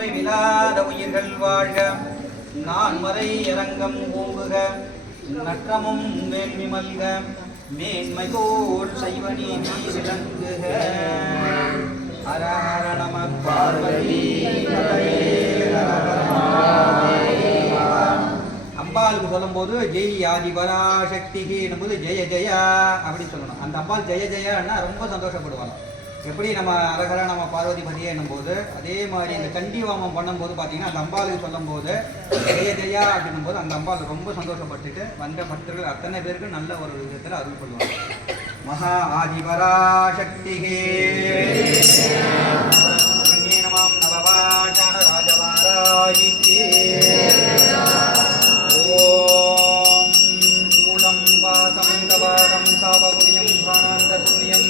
குறைவிலாத உயிர்கள் வாழ்க நான் மறை அரங்கம் ஓங்குக நற்றமும் வேள்வி மல்க மேன்மை போல் செய்வ நீ விளங்குக. ஹர ஹர நம பார்வதி பதையே அம்பாளுக்கு சொல்லும்போது ஜெய் ஆதி பராசக்திக்கு என்னும்போது ஜெய ஜெயா அப்படின்னு சொல்லணும். அந்த அம்பாள் ஜெய ஜெயான்னா ரொம்ப சந்தோஷப்படுவாங்க எப்படி நம்ம அரகர நம்ம பார்வதி பதியே என்னும்போது அதே மாதிரி இந்த கண்டிவாமம் பண்ணும்போது பார்த்தீங்கன்னா அந்த அம்பாளுக்கு சொல்லும்போது ஜெய ஜெயா அப்படின்னும் போது அந்த அம்பாள் ரொம்ப சந்தோஷப்பட்டுட்டு வந்த பக்தர்கள் அத்தனை பேருக்கு நல்ல ஒரு விதத்தில் அருள் பண்ணுவாங்க. மகா ஆதிபராசக்திகே. நமாம் ஓம் மூலம் பாசம் தபாரம் சாபகுரியம் பானாந்த சூரியம்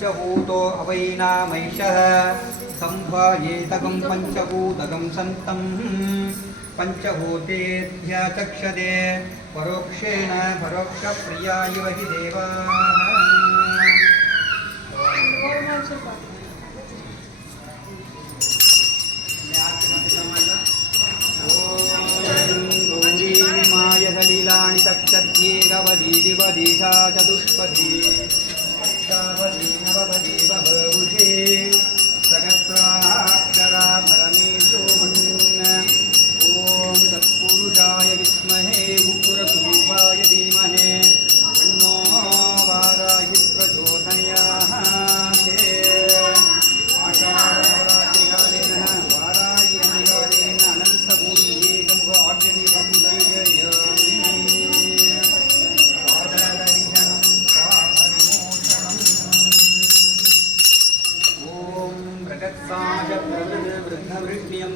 पञ्चभूतो अवैनामैषः सम्भायेतकं पञ्चभूतकं सन्तम्। पञ्चभूतेऽध्याचक्षदे परोक्षेण परोक्षप्रिया इव हि देवाः। लीलानि तक्षत्येकवदी दिवदिशा चतुष्पदी have read me